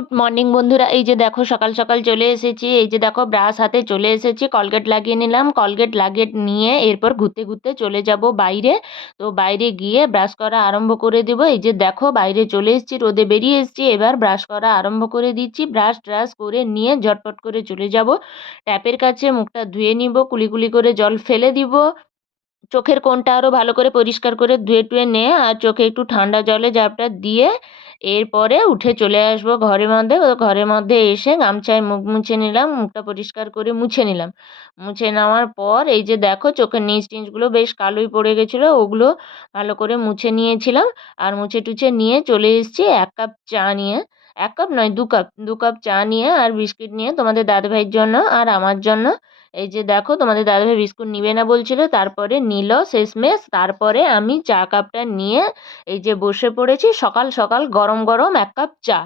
Good morning বন্ধুরা, এই যে দেখো সকাল সকাল চলে এসেছি। এই যে দেখো ব্রাশ হাতে চলে এসেছি, কলগেট লাগিয়ে নিলাম। কলগেট লাগিয়ে নিয়ে এরপর ঘুরতে ঘুরতে চলে যাব বাইরে। তো বাইরে গিয়ে ব্রাশ করা আরম্ভ করে দেবো। এই যে দেখো বাইরে চলে এসেছি, রোদে বেরিয়ে এসেছি, এবার ব্রাশ করা আরম্ভ করে দিচ্ছি। ব্রাশ ট্রাশ করে নিয়ে ঝটপট করে চলে যাব ট্যাপের কাছে, মুখটা ধুয়ে নিব, কুলি কুলি করে জল ফেলে দিব। চোখের কোণটা আরও ভালো করে পরিষ্কার করে ধুয়ে টুয়ে নিয়ে আর চোখে একটু ঠান্ডা জলে ঝাপটা দিয়ে এরপরে উঠে চলে আসবো ঘরের মধ্যে। ঘরের মধ্যে এসে গামছায় মুখ মুছে নিলাম, মুখটা পরিষ্কার করে মুছে নিলাম। মুছে নেওয়ার পর এই যে দেখো চোখের নিচ টিচগুলো বেশ কালোই পড়ে গেছিলো, ওগুলো ভালো করে মুছে নিয়েছিলাম। আর মুছে টুছে নিয়ে চলে এসেছি 1 কাপ চা নিয়ে। 1 কাপ নয়, 2 কাপ, 2 কাপ চা নিয়ে আর বিস্কিট নিয়ে তোমাদের দাদাভাইয়ের জন্য আর আমার জন্য। এই যে দেখো তোমাদের দাদাভাই বিস্কুট নিবে না বলছিল, তারপরে নিল শেষমেশ। তারপরে আমি চা কাপটা নিয়ে এই যে বসে পড়েছি, সকাল সকাল গরম গরম 1 কাপ চা।